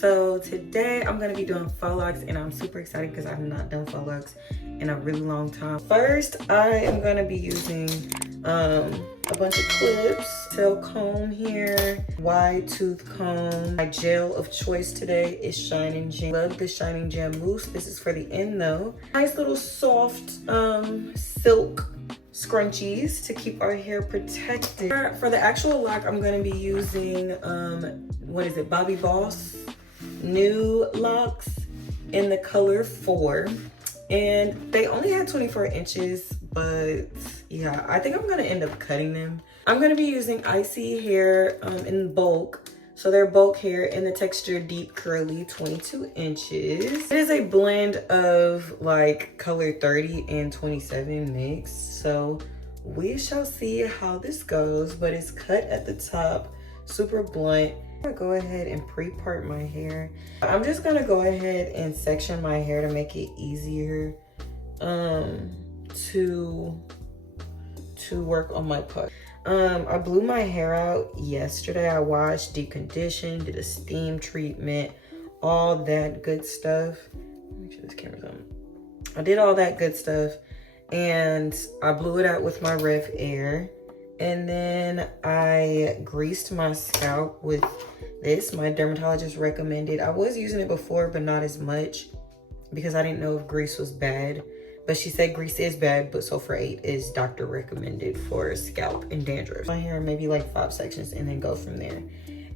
So today I'm gonna be doing faux locks, and I'm super excited because I've not done faux locks in a really long time. First, I am gonna be using a bunch of clips, tail comb here, wide tooth comb. My gel of choice today is Shining Gem. Love the Shining Gem mousse. This is for the end though. Nice little soft silk scrunchies to keep our hair protected. For the actual lock, I'm gonna be using what is it, Bobbi Boss new locks in the color 4, and they only had 24 inches, but yeah, I think I'm gonna end up cutting them. I'm gonna be using ISEE Hair in bulk. So they're bulk hair in the texture deep curly, 22 inches. It is a blend of like color 30 and 27 mix. So we shall see how this goes, but it's cut at the top, super blunt. I'm gonna go ahead and pre-part my hair. I'm just gonna go ahead and section my hair to make it easier to work on my part. I blew my hair out yesterday. I washed, deep conditioned, did a steam treatment, all that good stuff. Make sure this camera's on. I did all that good stuff, and I blew it out with my Rev Air. And then I greased my scalp with this. My dermatologist recommended. I was using it before, but not as much because I didn't know if grease was bad. But she said grease is bad, but Sulfur 8 is doctor recommended for scalp and dandruff. My hair maybe like 5 sections and then go from there.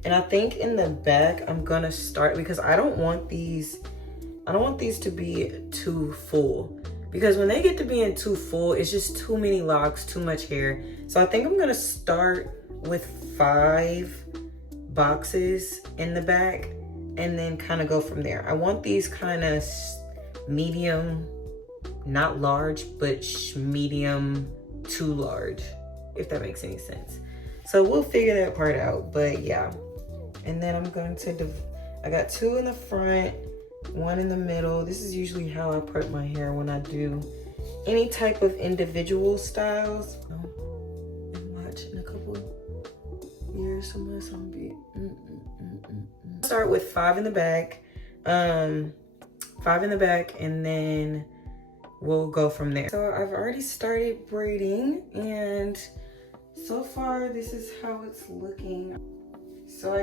And I think in the back, I'm gonna start because I don't want these to be too full. Because when they get to being too full, it's just too many locks, too much hair. So I think I'm gonna start with 5 boxes in the back and then kind of go from there. I want these kind of medium, not large, but medium to large, if that makes any sense. So we'll figure that part out, but yeah. And then I'm going to, I got 2 in the front, 1 in the middle. This is usually how I part my hair when I do any type of individual styles. And watch in a couple years from this, I'm gonna be Start with 5 in the back, 5 in the back, and then we'll go from there. So I've already started braiding, and so far this is how it's looking. So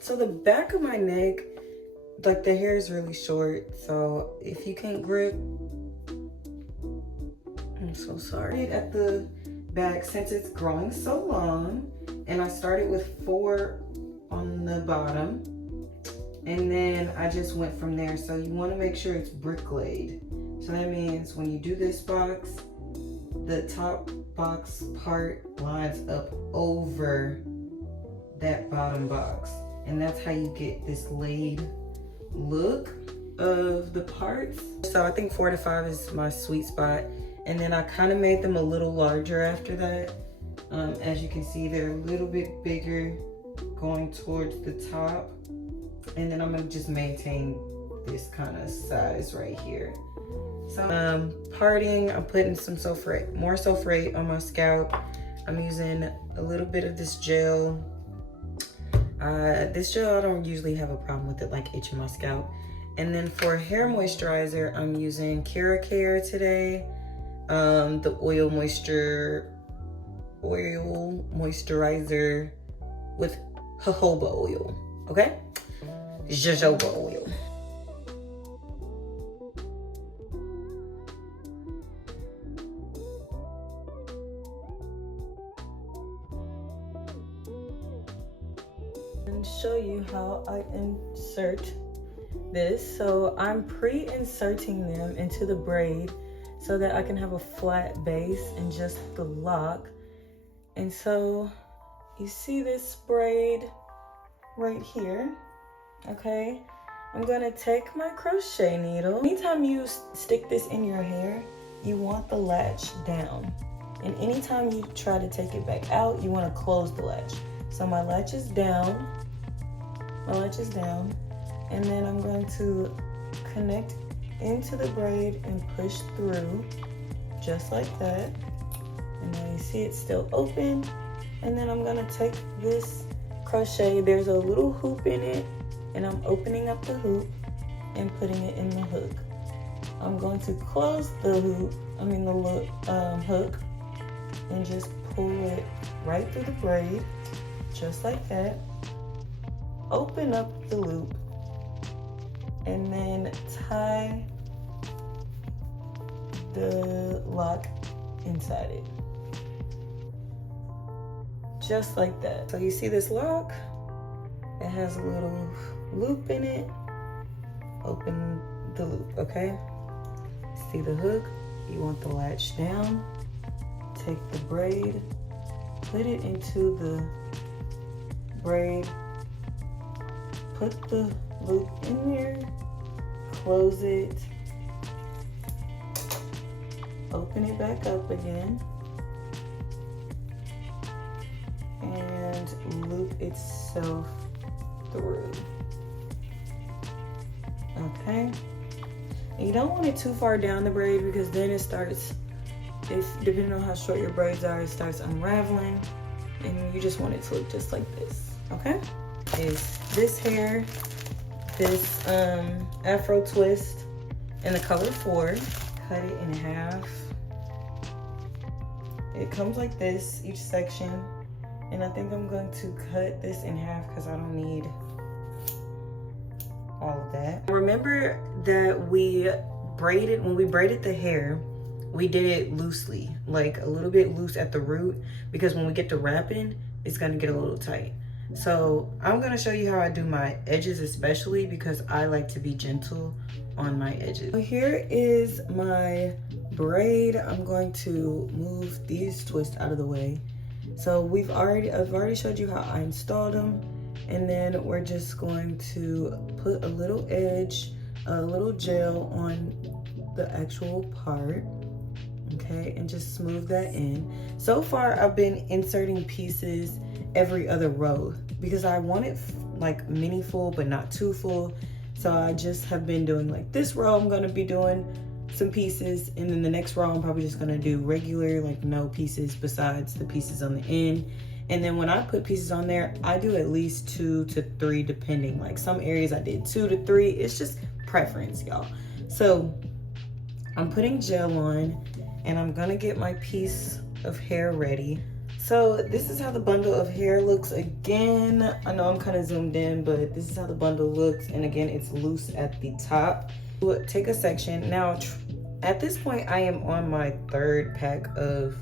so the back of my neck, like the hair is really short, so if you can't grip, I'm so sorry. At the back, since it's growing so long, and I started with 4 on the bottom, and then I just went from there. So you want to make sure it's brick laid. So that means when you do this box, the top box part lines up over that bottom box. And that's how you get this laid look of the parts. So I think 4 to 5 is my sweet spot. And then I kind of made them a little larger after that. As you can see, they're a little bit bigger going towards the top. And then I'm gonna just maintain this kind of size right here. So parting, I'm putting some more sulfate on my scalp. I'm using a little bit of this gel. This gel, I don't usually have a problem with it like itching my scalp. And then for hair moisturizer, I'm using Care today. The oil moisturizer with jojoba oil, okay? Jojoba oil. And show you how I insert this. So I'm pre-inserting them into the braid so that I can have a flat base and just the lock. And so you see this braid right here, okay? I'm gonna take my crochet needle. Anytime you stick this in your hair, you want the latch down. And anytime you try to take it back out, you wanna close the latch. So my latch is down, and then I'm going to connect into the braid and push through, just like that. And now you see it's still open. And then I'm gonna take this crochet. There's a little hoop in it, and I'm opening up the hoop and putting it in the hook. I'm going to close the hoop, the hook, and just pull it right through the braid, just like that. Open up the loop, and then tie the lock inside it. Just like that. So you see this lock? It has a little loop in it. Open the loop, okay? See the hook? You want the latch down. Take the braid, put it into the braid, put the loop in there, close it, open it back up again, and loop itself through. Okay? And you don't want it too far down the braid because then it starts, depending on how short your braids are, it starts unraveling, and you just want it to look just like this, okay? Is this hair, this Afro twist in the color 4. Cut it in half. It comes like this, each section, and I think I'm going to cut this in half because I don't need all of that. Remember that when we braided the hair, we did it loosely, like a little bit loose at the root, because when we get to wrapping, it's gonna get a little tight. So I'm gonna show you how I do my edges, especially because I like to be gentle on my edges. So here is my braid. I'm going to move these twists out of the way. So I've already showed you how I installed them, and then we're just going to put a little edge, a little gel on the actual part, okay, and just smooth that in. So far, I've been inserting pieces every other row because I want it like mini full, but not too full. So I just have been doing like this row, I'm gonna be doing some pieces, and then the next row, I'm probably just gonna do regular, like no pieces besides the pieces on the end. And then when I put pieces on there, I do at least 2 to 3, depending. Like some areas I did 2 to 3. It's just preference, y'all. So I'm putting gel on, and I'm gonna get my piece of hair ready. So this is how the bundle of hair looks. Again, I know I'm kind of zoomed in, but this is how the bundle looks. And again, it's loose at the top. We'll take a section. Now, at this point, I am on my 3rd pack of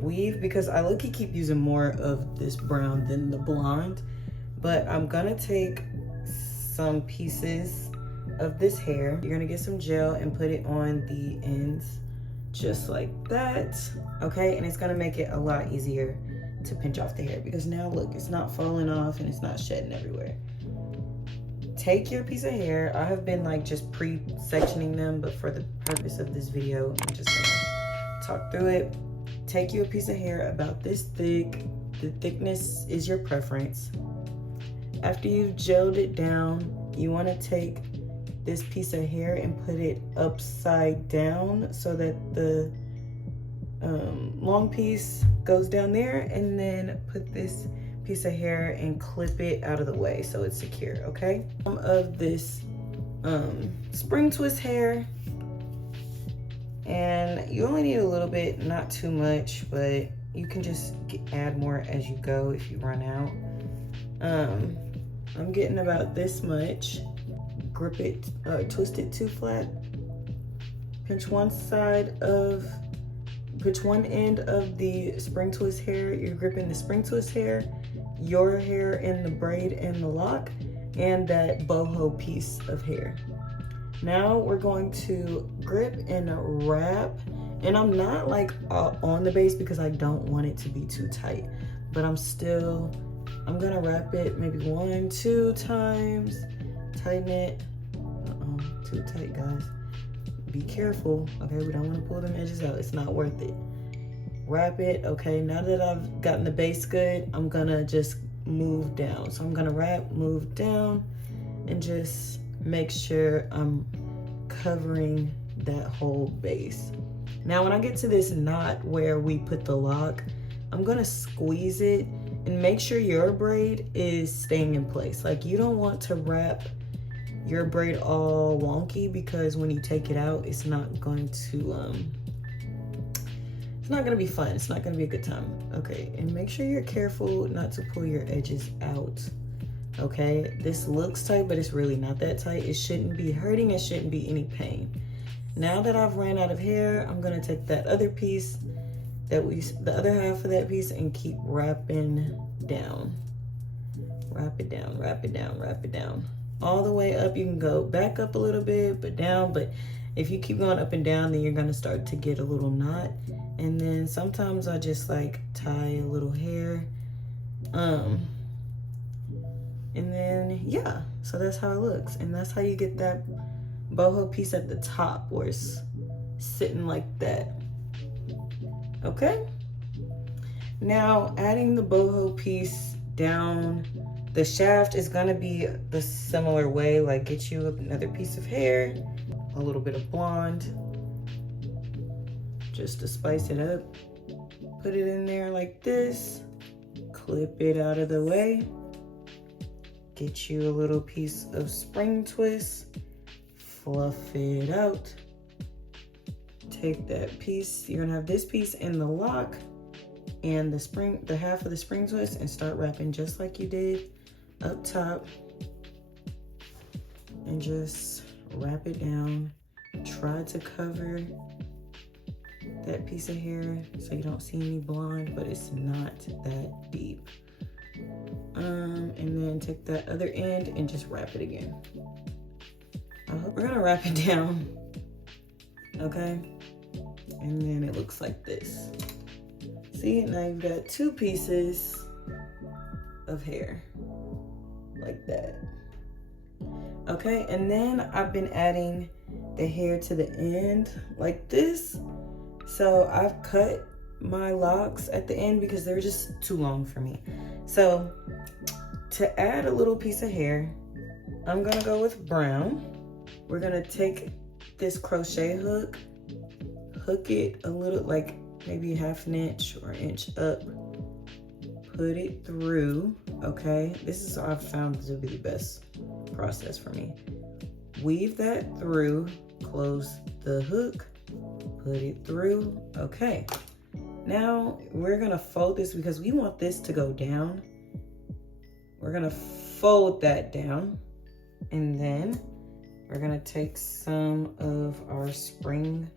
weave because I low-key keep using more of this brown than the blonde. But I'm gonna take some pieces of this hair. You're gonna get some gel and put it on the ends just like that, okay? And it's gonna make it a lot easier to pinch off the hair because now look, it's not falling off and it's not shedding everywhere. Take your piece of hair. I have been like just pre-sectioning them, but for the purpose of this video, I'm just gonna talk through it. Take you a piece of hair about this thick. The thickness is your preference. After you've gelled it down, you wanna take this piece of hair and put it upside down so that the long piece goes down there, and then put this piece of hair and clip it out of the way so it's secure, okay? Some of this spring twist hair, and you only need a little bit, not too much, but you can just add more as you go if you run out. I'm getting about this much. Grip it, twist it too flat. Pinch one end of the spring twist hair. You're gripping the spring twist hair, your hair in the braid and the lock, and that boho piece of hair. Now we're going to grip and wrap, and I'm not like on the base because I don't want it to be too tight, but I'm gonna wrap it maybe 1, 2 times. Tighten it. Too tight, guys. Be careful, okay? We don't want to pull them edges out. It's not worth it. Wrap it, okay? Now that I've gotten the base good, I'm gonna just move down. So I'm gonna wrap, move down, and just make sure I'm covering that whole base. Now, when I get to this knot where we put the lock, I'm gonna squeeze it And make sure your braid is staying in place. Like, you don't want to wrap your braid all wonky, because when you take it out, it's not going to be fun. It's not gonna be a good time. Okay, and make sure you're careful not to pull your edges out. Okay, this looks tight, but it's really not that tight. It shouldn't be hurting, it shouldn't be any pain. Now that I've ran out of hair, I'm gonna take that other piece, the other half of that piece, and keep wrapping down. Wrap it down, wrap it down, wrap it down. All the way up. You can go back up a little bit, but down. But if you keep going up and down, then you're gonna start to get a little knot. And then sometimes I just like tie a little hair. And then, yeah, so that's how it looks. And that's how you get that boho piece at the top, where it's sitting like that. Okay? Now, adding the boho piece down, the shaft is gonna be the similar way. Like, get you another piece of hair, a little bit of blonde, just to spice it up. Put it in there like this, clip it out of the way, get you a little piece of spring twist, fluff it out. Take that piece, you're gonna have this piece in the lock and the half of the spring twist, and start wrapping just like you did up top, and just wrap it down. Try to cover that piece of hair so you don't see any blonde, but it's not that deep. And then take that other end and just wrap it again. We're gonna wrap it down, okay? And then it looks like this. See, now you've got two pieces of hair like that. Okay, and then I've been adding the hair to the end like this. So I've cut my locks at the end because they're just too long for me. So to add a little piece of hair, I'm gonna go with brown. We're gonna take this crochet hook, hook it a little, like maybe ½ inch or inch up, put it through, okay? This is what I've found to be the best process for me. Weave that through, close the hook, put it through, okay. Now we're gonna fold this because we want this to go down. We're gonna fold that down, and then we're gonna take some of our spring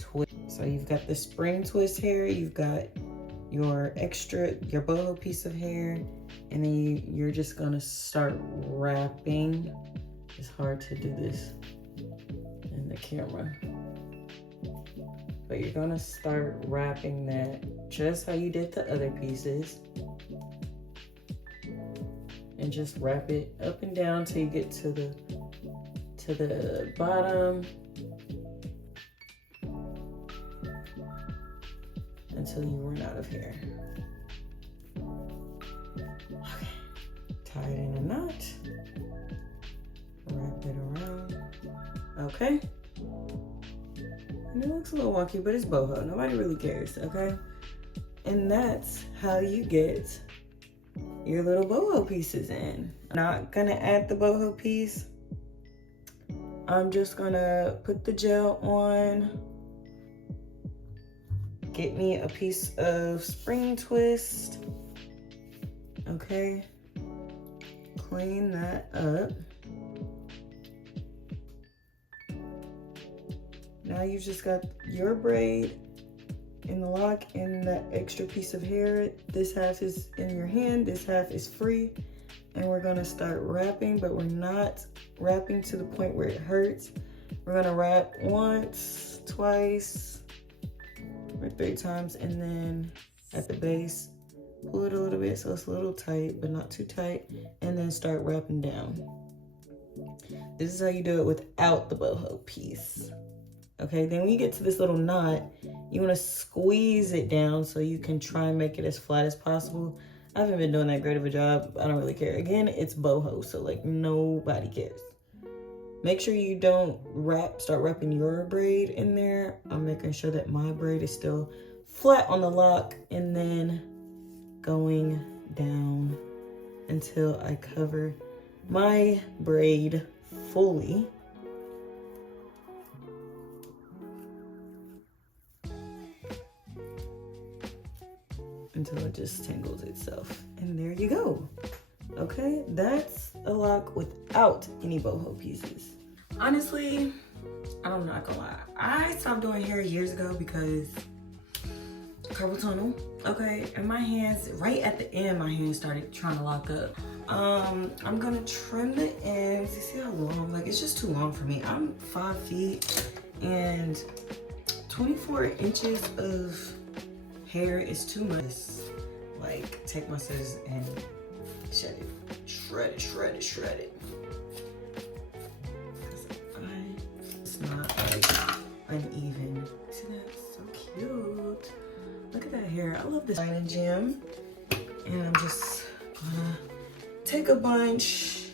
twist. So you've got the spring twist hair, you've got your boho piece of hair, and then you're just gonna start wrapping. It's hard to do this in the camera, but you're gonna start wrapping that just how you did the other pieces, and just wrap it up and down till you get to the bottom, until you run out of hair. Okay, tie it in a knot, wrap it around, okay? And it looks a little wonky, but it's boho, nobody really cares, okay? And that's how you get your little boho pieces in. I'm not gonna add the boho piece. I'm just gonna put the gel on, get me a piece of spring twist, okay? Clean that up. Now you've just got your braid in the lock and that extra piece of hair. This half is in your hand, this half is free. And we're gonna start wrapping, but we're not wrapping to the point where it hurts. We're gonna wrap once, twice, or 3 times, and then at the base, pull it a little bit so it's a little tight, but not too tight, and then start wrapping down. This is how you do it without the boho piece. Okay, then when you get to this little knot, you wanna squeeze it down so you can try and make it as flat as possible. I haven't been doing that great of a job. I don't really care. Again, it's boho, so like nobody cares. Make sure you don't start wrapping your braid in there. I'm making sure that my braid is still flat on the lock, and then going down until I cover my braid fully. Until it just tangles itself. And there you go. Okay, that's a lock without any boho pieces. Honestly, I'm not gonna lie. I stopped doing hair years ago because carpal tunnel, okay? And my hands, right at the end, my hands started trying to lock up. I'm gonna trim the ends. You see how long? Like, it's just too long for me. I'm 5 feet and 24 inches of hair is too much. Like, take my scissors and shred it. Shred it, shred it, shred it. It's not like uneven. See that? So cute. Look at that hair. I love this Shine and Gem. And I'm just gonna take a bunch.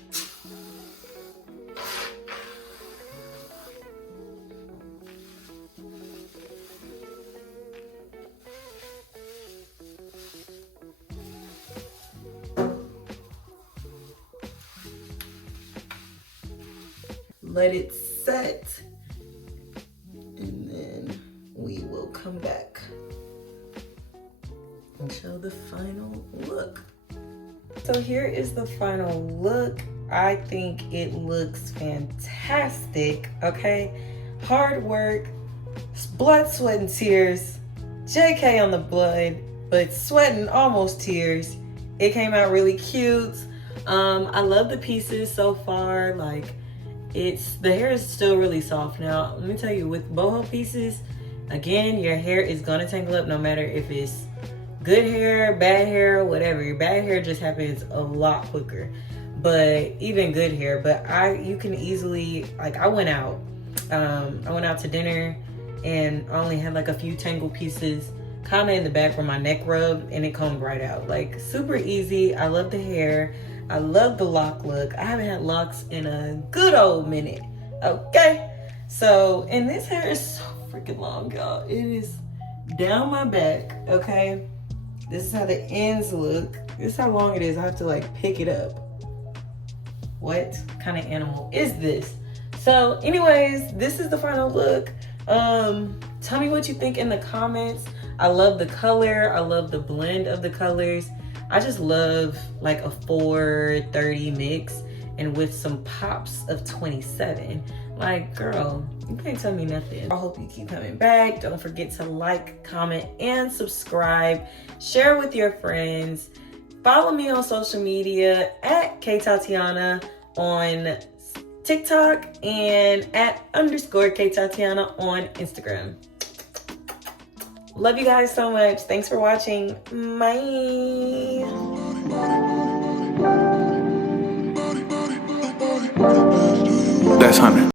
Let it set, and then we will come back and show the final look. So here is the final look. I think it looks fantastic, okay? Hard work, blood, sweat, and tears. JK on the blood, but sweating almost tears. It came out really cute. I love the pieces so far. Like, the hair is still really soft. Now, let me tell you, with boho pieces, again, your hair is gonna tangle up no matter if it's good hair, bad hair, whatever. Your bad hair just happens a lot quicker. But even good hair, but you can easily, like, I went out to dinner and I only had like a few tangled pieces kind of in the back where my neck rubbed, and it combed right out. Like, super easy. I love the hair. I love the lock look. I haven't had locks in a good old minute, okay? So, and this hair is so freaking long, y'all. It is down my back, okay? This is how the ends look. This is how long it is. I have to like pick it up. What kind of animal is this? So anyways, this is the final look. Tell me what you think in the comments. I love the color. I love the blend of the colors. I just love like a 430 mix and with some pops of 27. Like, girl, you can't tell me nothing. I hope you keep coming back. Don't forget to like, comment, and subscribe. Share with your friends. Follow me on social media at KTatiana on TikTok and at _KTatiana on Instagram. Love you guys so much. Thanks for watching. Bye. That's 100.